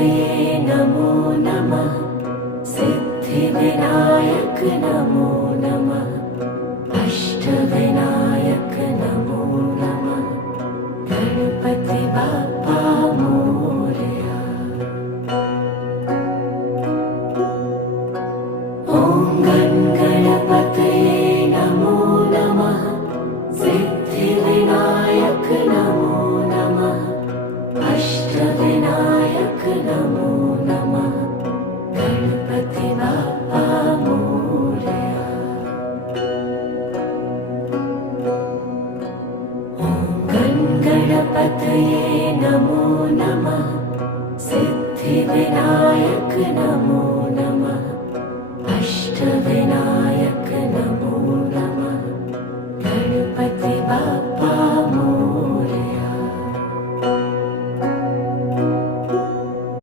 गणपतये नमो नमः। सिद्धिविनायक नमो नमः। अष्टविनायक नमो नमः। गणपति बाप्पा मोरया। ॐ गणपतये नमो नमः। सिद्धिविनायक नमो नमः। अष्टविनायक नमो नमः। गणपति बाप्पा मोरया। ॐ गणपतये नमो नमः। सिद्धिविनायक नमो नमः। अष्टविनायक